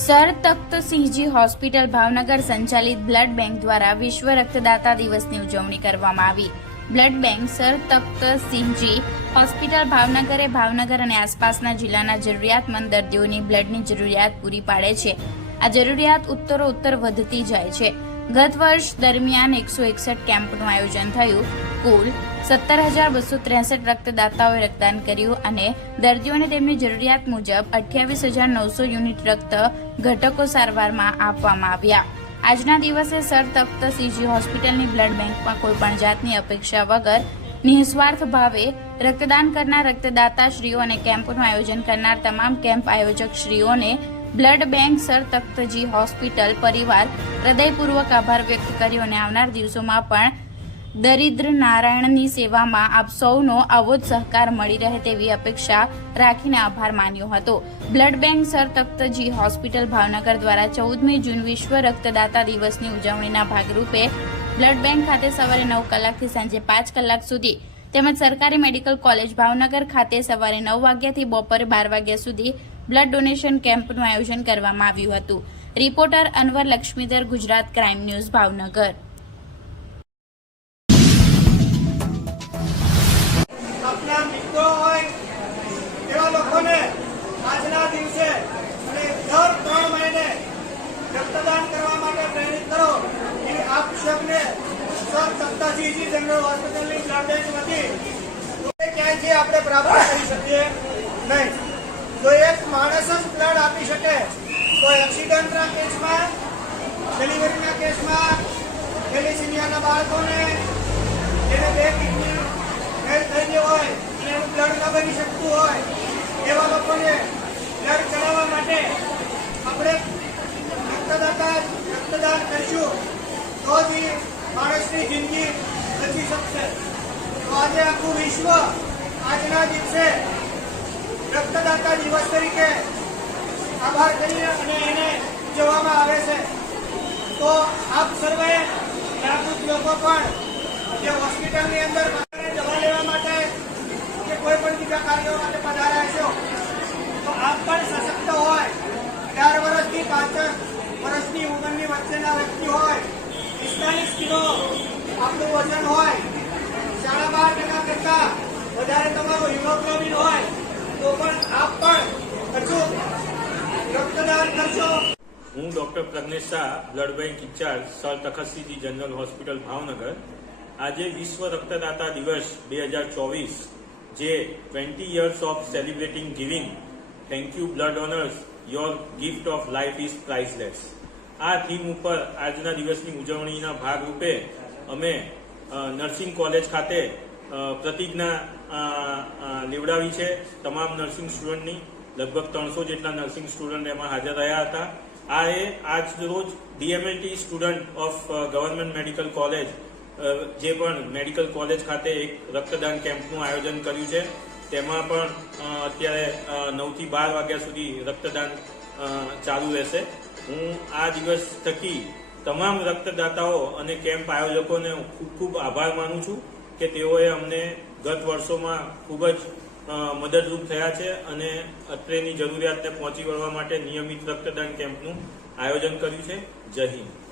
Sir Takhtsinhji hospital Bhavnagar સંચાલિત blood bank દ્વારા વિશ્વ રક્તદાતા દિવસની ઉજવણી કરવામાં આવી। Blood bank sir Takhtsinhji hospital ભાવનગરે ભાવનગર અને આસપાસના જિલ્લાના જરૂરિયાતમંદ દર્દીઓની બ્લડની જરૂરિયાત પૂરી પાડે છે। આ જરૂરિયાત ઉત્તરોત્તર વધતી જાય છે। ગત વર્ષ દરમિયાન 161 કેમ્પનું આયોજન થયું। કુલ 17,263 રક્તદાતાઓએ રક્તદાન કર્યું અને દર્દીઓને તેમની જરૂરિયાત મુજબ 28,900 યુનિટ રક્ત ઘટકો સારવારમાં આપવામાં આવ્યા। આજના દિવસે સર તખ્તસિંહજી હોસ્પિટલની બ્લડ બેંકમાં કોઈપણ જાતની અપેક્ષા વગર નિઃસ્વાર્થ ભાવે રક્તદાન કરનાર રક્તદાતાશ્રીઓ અને કેમ્પનું આયોજન કરનાર તમામ કેમ્પ આયોજકશ્રીઓને blood bank sir Takhtji hospital પરિવાર હૃદયપૂર્વક આભાર વ્યક્ત કર્યો અને આવનાર દિવસોમાં પણ દરિદ્ર નારાયણની સેવામાં આપ સૌનો આવો જ સહકાર મળી રહે તેવી અપેક્ષા રાખીને આભાર માન્યો હતો। Blood bank sir Takhtji hospital Bhavnagar દ્વારા 14મી જૂન વિશ્વ રક્તદાતા દિવસની ઉજવણીના ભાગરૂપે બ્લડ બેંક ખાતે સવારે 9 કલાકથી સાંજે 5 કલાક સુધી તેમજ સરકારી મેડિકલ કોલેજ ભાવનગર ખાતે સવારે 9 વાગ્યાથી બપોરે 12 વાગ્યા સુધી બ્લડ ડોનેશન કેમ્પનું આયોજન કરવામાં આવ્યું હતું। Reporter Anwar Laxmidhar, Gujarat crime news, Bhavnagar. આપના મિત્રો હોય એવા લોકોને આજના દિવસે અને દર 3 મહિને રક્તદાન કરવા માટે પ્રેરિત કરો એ આપ સૌને સર તખ્તસિંહજી જનરલ હોસ્પિટલની બ્લડ બેંક વતી ક્યાંયથી આપણે પ્રાપ્ત કરી શકીએ નહીં। જો એક માણસ જ બ્લડ આપી શકે તો એક્સિડન્ટના કેસમાં, ડિલિવરીના કેસમાં, થેલેસીમિયાના બાળકોને જેને 2 કિડની ફેલ થઈ ગયો હોય અને એનું બ્લડ ન બની શકતું હોય એવા લોકોને બ્લડ ચડાવવા માટે આપણે રક્તદાન કરીશું તો જ માણસની જિંદગી બચી શકશે। તો આજે આખું વિશ્વ આજના દિવસે રક્તદાતા દિવસ તરીકે આભાર કરી અને એને ઉજવવામાં આવે છે। તો આપ સર્વે જાગૃત લોકો પણ જે હોસ્પિટલની અંદર દવા લેવા માટે કે કોઈ પણ બીજા કાર્યો માટે પધાર્યા છો તો આપ પણ સશક્ત હોય, 4 વર્ષથી 5 વર્ષની ઉંમરની વચ્ચેના વ્યક્તિ હોય, 45 કિલો આપણું વજન હોય, 12.5% કરતા વધારે તમારું હિમોગ્લોબિન હોય તો પણ આપ પણ અચૂક રક્તદાન કરશો। હું doctor Pragnesh Shah, blood bank in-charge, sir Takhtsinhji general hospital Bhavnagar. આજે વિશ્વ રક્તદાતા દિવસ 2024 જે 20 years of celebrating giving, thank you blood donors, your gift of life is priceless। આ થીમ ઉપર આજના દિવસની ઉજવણીના ભાગરૂપે અમે નર્સિંગ કોલેજ ખાતે પ્રતિજ્ઞા લેવડાવી છે। તમામ નર્સિંગ સ્ટુડન્ટની લગભગ 300 જેટલા નર્સિંગ સ્ટુડન્ટ એમાં હાજર રહ્યા હતા। આજ રોજ DMLT student of government medical college જે પણ મેડિકલ કોલેજ ખાતે એક રક્તદાન કેમ્પનું આયોજન કર્યું છે। તેમાં પણ અત્યારે 9 થી 12 વાગ્યા સુધી રક્તદાન ચાલુ રહેશે। હું આ દિવસ થકી તમામ રક્તદાતાઓ અને કેમ્પ આયોજકોને ખૂબ ખૂબ આભાર માનું છું કે તેઓએ અમને ગત વર્ષોમાં ખૂબ જ મદદરૂપ થયા છે અને અત્રેની જરૂરિયાતને પહોંચી વળવા માટે નિયમિત રક્તદાન કેમ્પનું આયોજન કર્યું છે। જય હિન્દ।